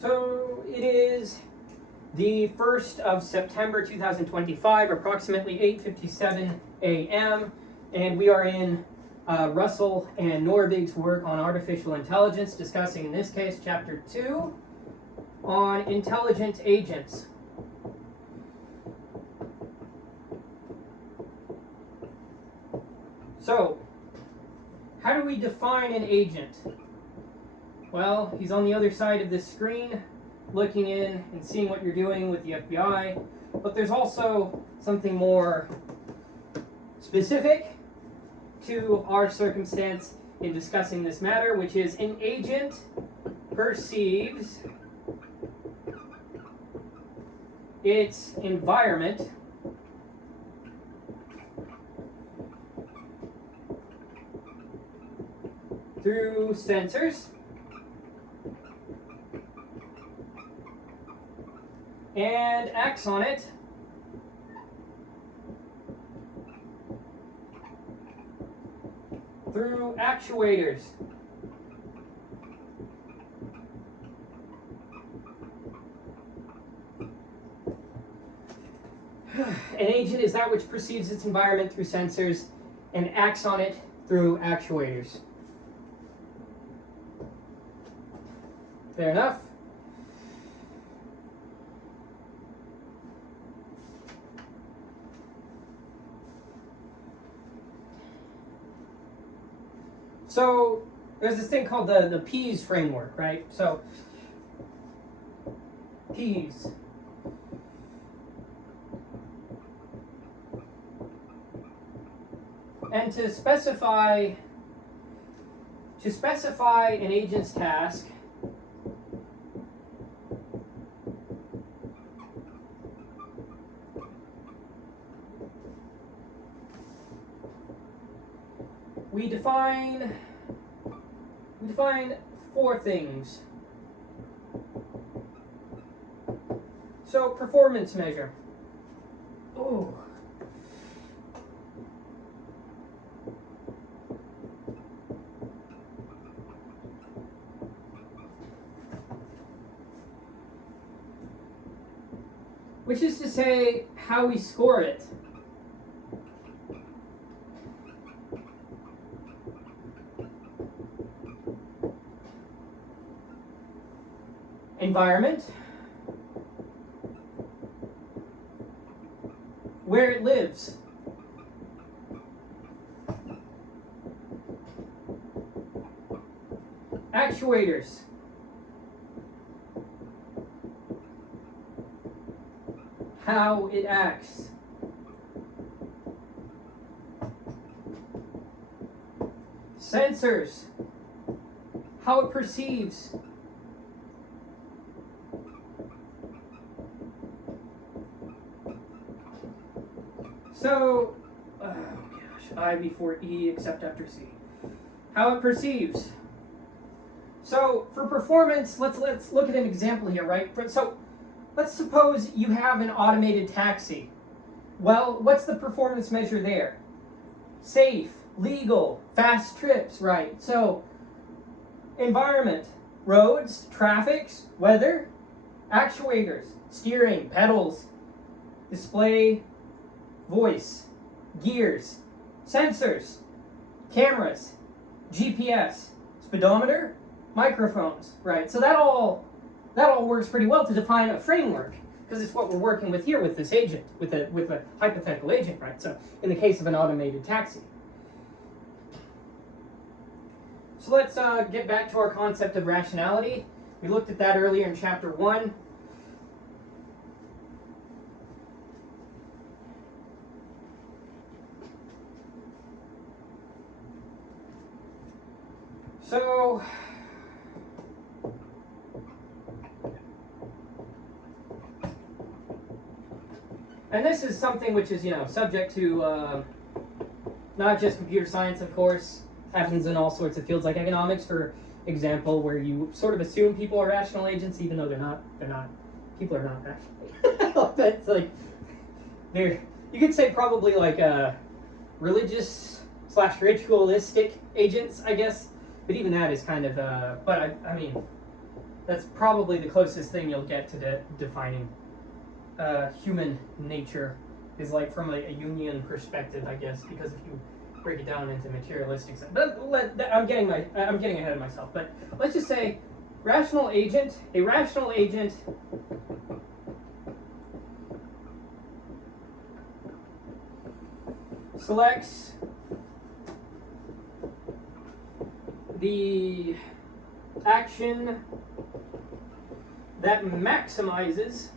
So it is the 1st of September 2025, approximately 8:57 a.m., and we are in Russell and Norvig's work on artificial intelligence, discussing, in this case, Chapter 2 on intelligent agents. So, how do we define an agent? Well, he's on the other side of this screen, looking in and seeing what you're doing with the FBI. But there's also something more specific to our circumstance in discussing this matter, which is an agent perceives its environment through sensors and acts on it through actuators. An agent is that which perceives its environment through sensors and acts on it through actuators. Fair enough? So there's this thing called the P's framework, right? So P's. And to specify an agent's task, we define 4 things. So, performance measure. Oh. Which is to say, how we score it. Environment, where it lives, actuators, how it acts, sensors, how it perceives, so, oh gosh, I before E except after C. How it perceives. So for performance, let's look at an example here, right? So let's suppose you have an automated taxi. Well, what's the performance measure there? Safe, legal, fast trips, right? So environment, roads, traffic, weather, actuators, steering, pedals, display, voice, gears, sensors, cameras, GPS, speedometer, microphones, right? So that all works pretty well to define a framework, because it's what we're working with here with this agent, with a hypothetical agent, right? So in the case of an automated taxi. So let's get back to our concept of rationality. We looked at that earlier in Chapter 1. So, and this is something which is, subject to not just computer science, of course, happens in all sorts of fields like economics, for example, where you sort of assume people are rational agents, even though they're not. People are not rational. That's like, you could say probably like religious / ritualistic agents, I guess. But even that is kind of, I mean, That's probably the closest thing you'll get to defining human nature, is like from a Jungian perspective, I guess, because if you break it down into materialistic sense. But I'm getting ahead of myself. But let's just say a rational agent selects the action that maximizes.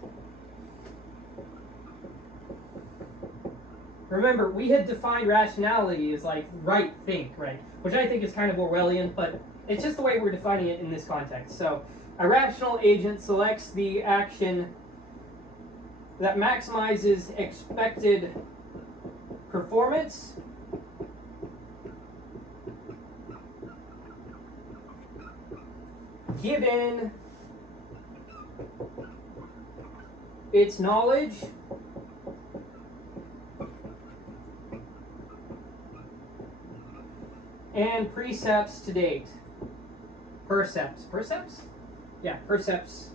Remember, we had defined rationality as like right think, right? Which I think is kind of Orwellian, but it's just the way we're defining it in this context. So a rational agent selects the action that maximizes expected performance given its knowledge and precepts to date. Percepts? Yeah, percepts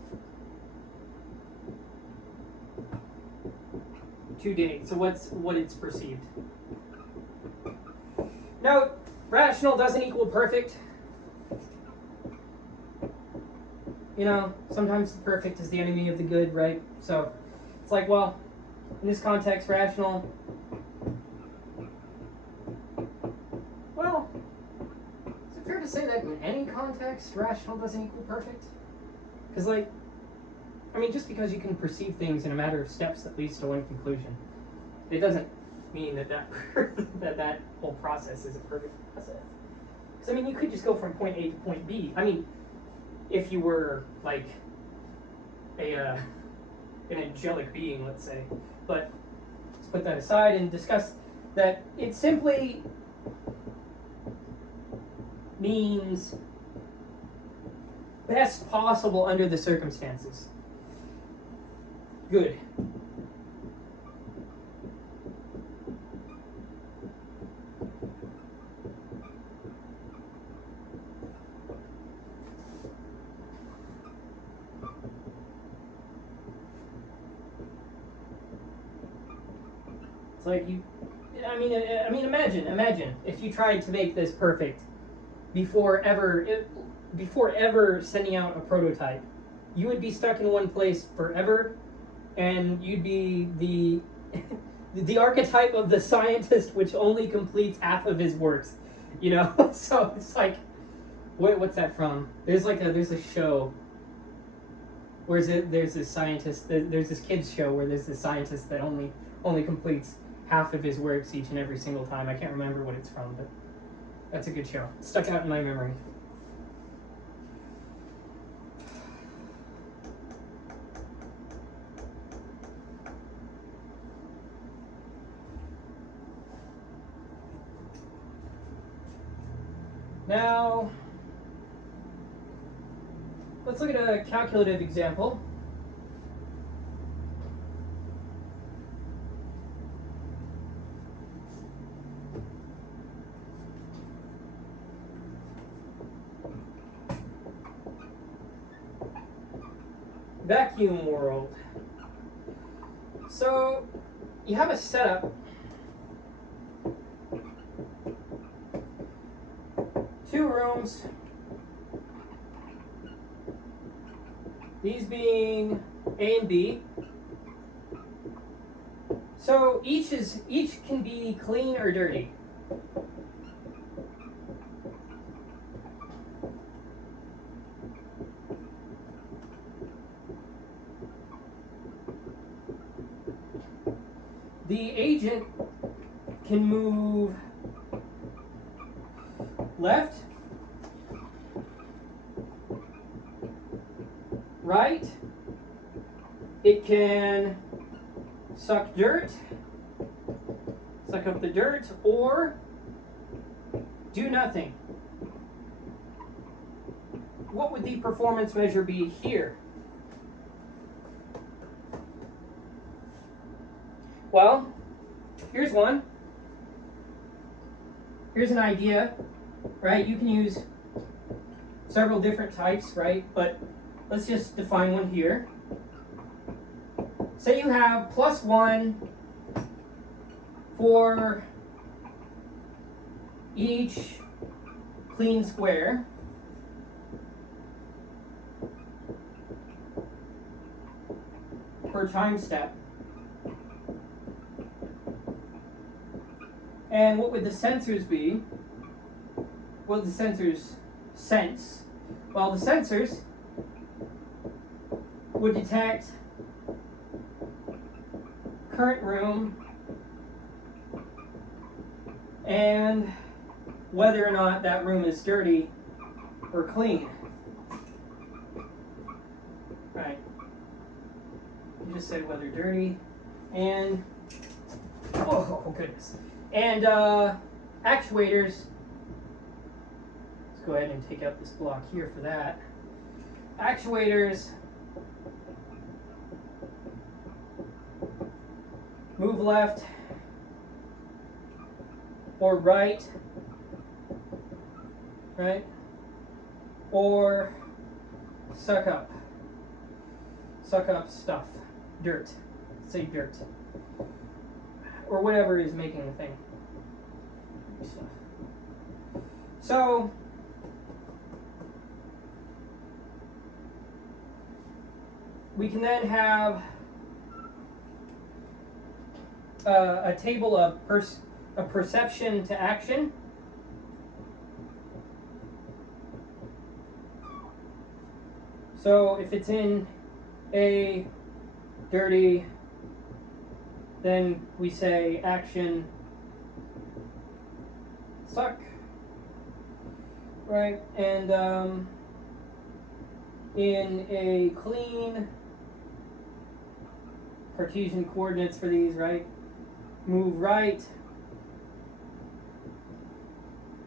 to date. So what it's perceived. Note, rational doesn't equal perfect. You know, sometimes the perfect is the enemy of the good, right? So it's like, well, in this context, rational, well, is it fair to say that in any context, rational doesn't equal perfect? Because, like, I mean, just because you can perceive things in a matter of steps that leads to one conclusion, it doesn't mean that that whole process is a perfect process. Because, I mean, you could just go from point A to point B. I mean, if you were, like, an angelic being, let's say. But let's put that aside and discuss that it simply means best possible under the circumstances. Good. It's like I mean, imagine if you tried to make this perfect before ever sending out a prototype. You would be stuck in one place forever, and you'd be the archetype of the scientist which only completes half of his works, you know. So it's like, what's that from? There's a show where there's this scientist. There's this kids show where there's this scientist that only completes half of his works each and every single time. I can't remember what it's from, but that's a good show. It stuck out in my memory. Now, let's look at a calculative example. Vacuum world. So, you have a setup. Two rooms. These being A and B. So each can be clean or dirty. The agent can move left, right. It can suck up the dirt, or do nothing. What would the performance measure be here? Well, here's one. Here's an idea, right? You can use several different types, right? But let's just define one here. Say you have +1 for each clean square. Per time step. And what would the sensors be? What would the sensors sense? Well, the sensors would detect current room and whether or not that room is dirty or clean. Right. You just said whether dirty and oh goodness. And actuators. Let's go ahead and take out this block here for that. Actuators move left or right, right? Or suck up stuff, dirt, say dirt, or whatever is making the thing. So we can then have a table of perception to action. So if it's in A, dirty, then we say action suck, right? And in a clean, Cartesian coordinates for these, right? Move right.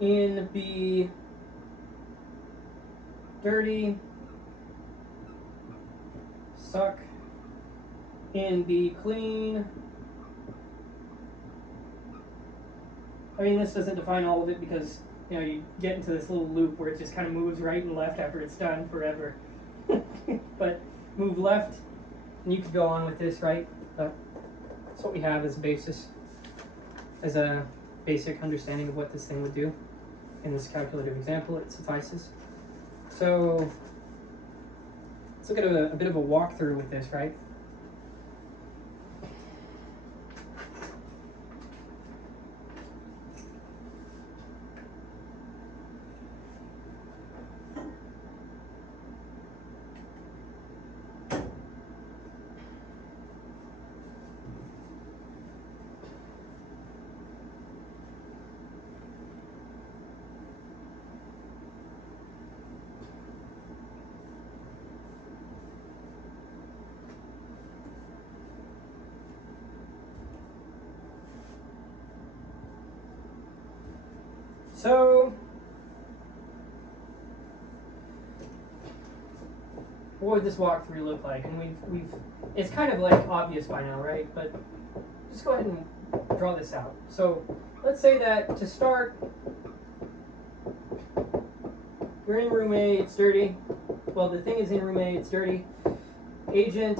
In B, dirty, suck. In B, clean. I mean, this doesn't define all of it because, you know, you get into this little loop where it just kind of moves right and left after it's done forever. But move left, and you could go on with this, right? That's what we have as a basis, as a basic understanding of what this thing would do. In this calculative example, it suffices. So let's look at a bit of a walkthrough with this, right? So what would this walkthrough look like? And we've it's kind of like obvious by now, right? But just go ahead and draw this out. So let's say that to start, you're in room A, it's dirty. Well, the thing is in room A, it's dirty. The agent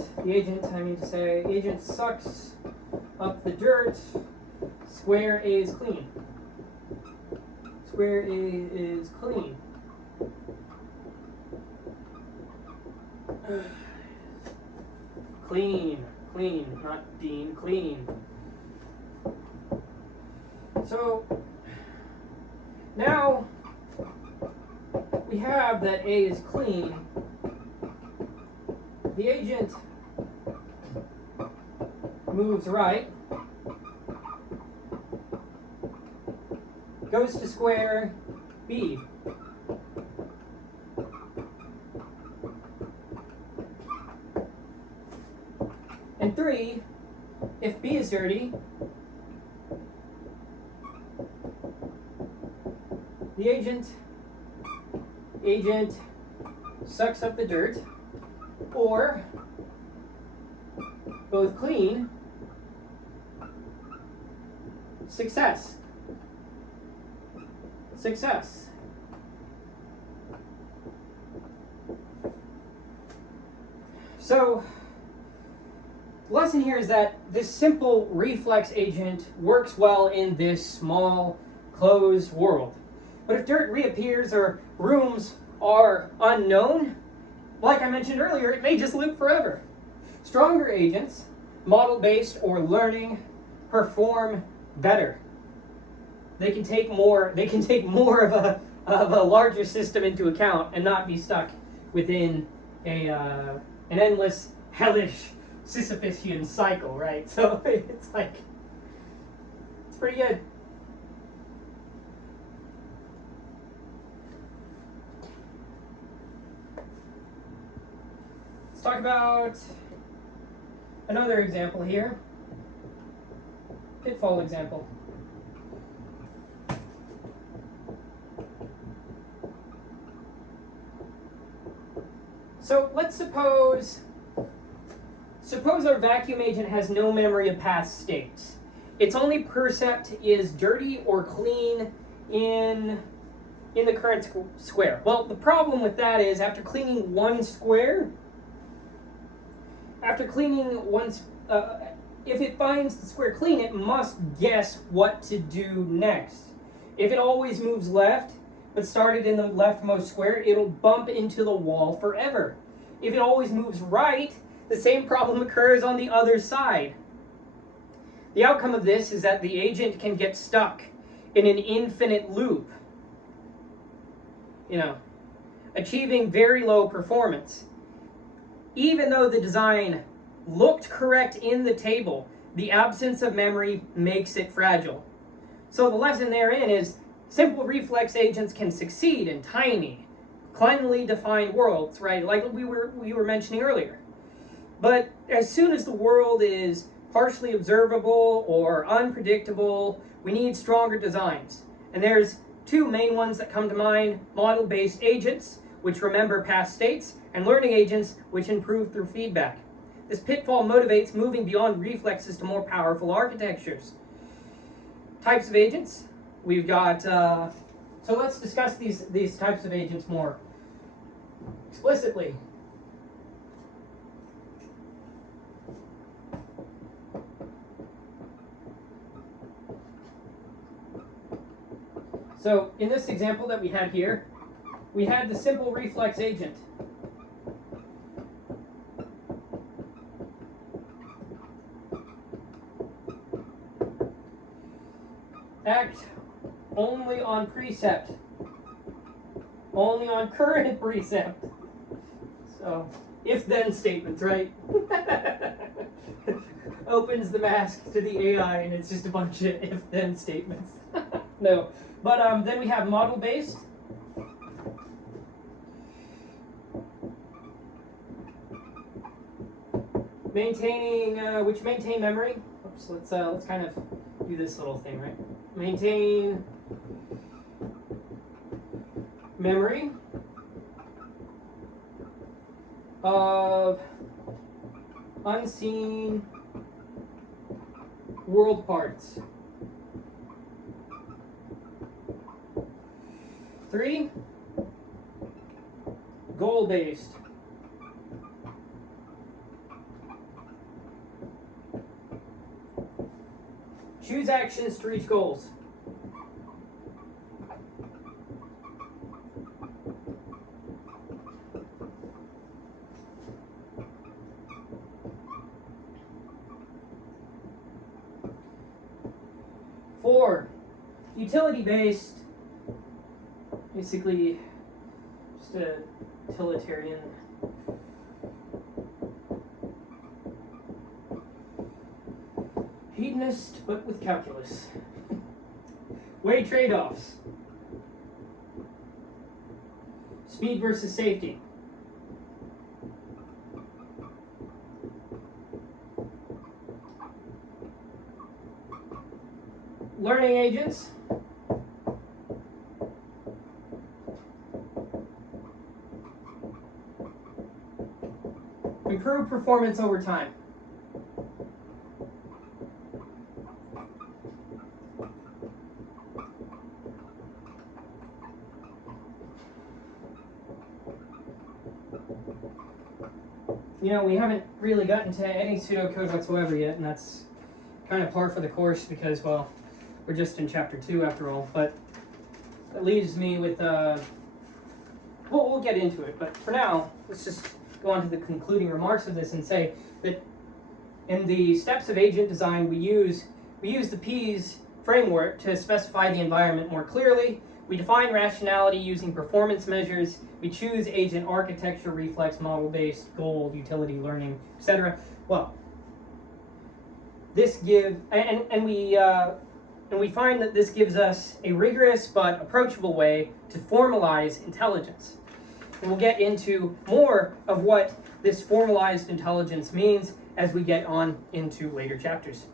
sucks up the dirt. Square A is clean. Square A is clean. Clean, not Dean, clean. So now we have that A is clean. The agent moves right, goes to square B. And 3, if B is dirty, the agent sucks up the dirt, or both clean, success. So, the lesson here is that this simple reflex agent works well in this small, closed world. But if dirt reappears or rooms are unknown, like I mentioned earlier, it may just live forever. Stronger agents, model-based or learning, perform better. They can take more of a larger system into account and not be stuck within an endless, hellish Sisyphean cycle, right? So it's pretty good. Let's talk about another example here. Pitfall example. So let's suppose our vacuum agent has no memory of past states. Its only percept is dirty or clean in the current square. Well, the problem with that is after cleaning one square, if it finds the square clean, it must guess what to do next. If it always moves left, but started in the leftmost square, it'll bump into the wall forever. If it always moves right, the same problem occurs on the other side. The outcome of this is that the agent can get stuck in an infinite loop, achieving very low performance. Even though the design looked correct in the table, the absence of memory makes it fragile. So the lesson therein is simple reflex agents can succeed in tiny, cleanly defined worlds, right? Like we were mentioning earlier. But as soon as the world is partially observable or unpredictable, we need stronger designs. And there's two main ones that come to mind: model-based agents, which remember past states, and learning agents, which improve through feedback. This pitfall motivates moving beyond reflexes to more powerful architectures. Types of agents. We've got, so let's discuss these types of agents more explicitly. So in this example that we had here, we had the simple reflex agent. Act only on precept, only on current precept. So if-then statements, right? Opens the mask to the AI and it's just a bunch of if-then statements. No, but then we have model-based. Which maintain memory. Oops, let's kind of do this little thing, right? Maintain memory of unseen world parts. 3, goal-based. Choose actions to reach goals. Four, utility-based. Basically, just a utilitarian. Hedonist, but with calculus. Weigh trade-offs. Speed versus safety. Learning agents. Improve performance over time. you know, we haven't really gotten to any pseudocode whatsoever yet, and that's kind of par for the course because, well, we're just in chapter 2 after all. But that leaves me with, we'll get into it. But for now, let's just go on to the concluding remarks of this and say that in the steps of agent design, we use the P's framework to specify the environment more clearly. We define rationality using performance measures. We choose agent architecture, reflex, model-based, goal, utility, learning, etc. Well, this and we find that this gives us a rigorous but approachable way to formalize intelligence. And we'll get into more of what this formalized intelligence means as we get on into later chapters.